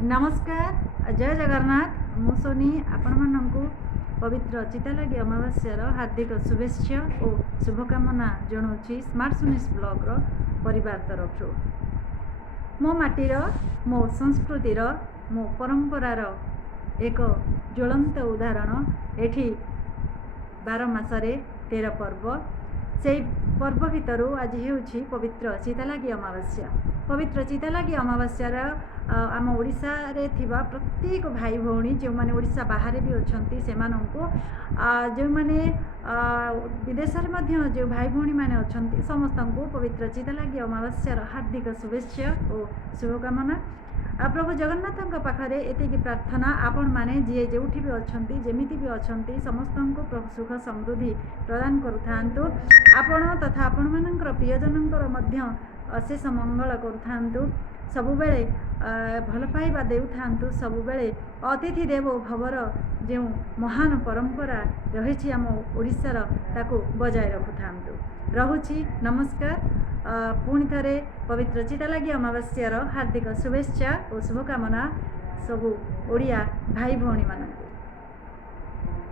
ନମସ୍କାର ଜୟ ଜଗନ୍ନାଥ। ମୁଁ ସୋନି ଆପଣମାନଙ୍କୁ ପବିତ୍ର ଚିତାଲାଗି ଅମାବାସ୍ୟାର ହାର୍ଦ୍ଦିକ ଶୁଭେଚ୍ଛା ଓ ଶୁଭକାମନା ଜଣାଉଛି ସ୍ମାର୍ଟ ସୁନିସ୍ ବ୍ଲଗ୍ର ପରିବାର ତରଫରୁ। ମୋ ମାଟିର ମୋ ସଂସ୍କୃତିର ମୋ ପରମ୍ପରାର ଏକ ଜ୍ୱଳନ୍ତ ଉଦାହରଣ ଏଠି ବାର ମାସରେ ତେର ପର୍ବ। ସେଇ ପର୍ବ ଭିତରୁ ଆଜି ହେଉଛି ପବିତ୍ର ଚିତାଲାଗି ଅମାବାସ୍ୟା। ପବିତ୍ର ଚିତାଲାଗି ଅମାବାସ୍ୟାର ଅ, ଆମ ଓଡ଼ିଶାରେ ଥିବା ପ୍ରତ୍ୟେକ ଭାଇ ଭଉଣୀ ଯେଉଁମାନେ ଓଡ଼ିଶା ବାହାରେ ବି ଅଛନ୍ତି ସେମାନଙ୍କୁ ଯେଉଁମାନେ ବିଦେଶରେ ମଧ୍ୟ ଯେଉଁ ଭାଇ ଭଉଣୀମାନେ ଅଛନ୍ତି ସମସ୍ତଙ୍କୁ ପବିତ୍ର ଚିତାଲାଗି ଅମାବାସ୍ୟାର ହାର୍ଦ୍ଦିକ ଶୁଭେଚ୍ଛା ଓ ଶୁଭକାମନା। ଆଉ ପ୍ରଭୁ ଜଗନ୍ନାଥଙ୍କ ପାଖରେ ଏତିକି ପ୍ରାର୍ଥନା ଆପଣମାନେ ଯିଏ ଯେଉଁଠି ବି ଅଛନ୍ତି ଯେମିତି ବି ଅଛନ୍ତି ସମସ୍ତଙ୍କୁ ପ୍ରଭୁ ସୁଖ ସମୃଦ୍ଧି ପ୍ରଦାନ କରୁଥାନ୍ତୁ। ଆପଣ ତଥା ଆପଣମାନଙ୍କର ପ୍ରିୟଜନଙ୍କର ମଧ୍ୟ ଅଶେଷ ମଙ୍ଗଳ କରୁଥାନ୍ତୁ। ସବୁବେଳେ ଭଲ ପାଇବା ଦେଉଥାନ୍ତୁ। ସବୁବେଳେ ଅତିଥି ଦେବ ଭବର ଯେଉଁ ମହାନ ପରମ୍ପରା ରହିଛି ଆମ ଓଡ଼ିଶାର ତାକୁ ବଜାୟ ରଖୁଥାନ୍ତୁ। ରହୁଛି ନମସ୍କାର। ପୁଣି ଥରେ ପବିତ୍ର ଚିତାଲାଗି ଅମାବାସ୍ୟାର ହାର୍ଦ୍ଦିକ ଶୁଭେଚ୍ଛା ଓ ଶୁଭକାମନା ସବୁ ଓଡ଼ିଆ ଭାଇ ଭଉଣୀମାନଙ୍କୁ।